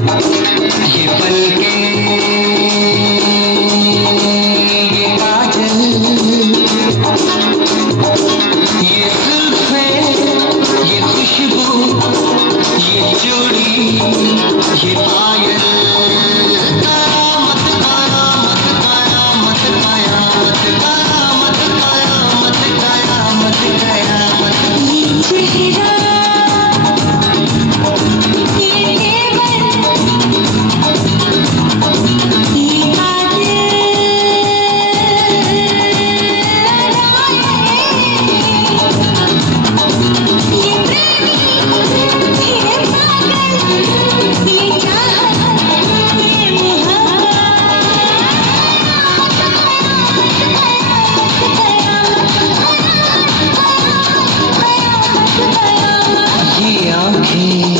ये पलकें, ये काजल, ये जुल्फें, ये खुशबू, ये चूड़ी, ये पायल, कयामत कयामत कयामत कयामत कयामत कयामत कयामत कयामत। ये चेहरा, ये तेवर, ये कातिल अदाएं, ये प्रेमी, ये पागल, ये चाहत, ये मोहब्बत, ये आँखें,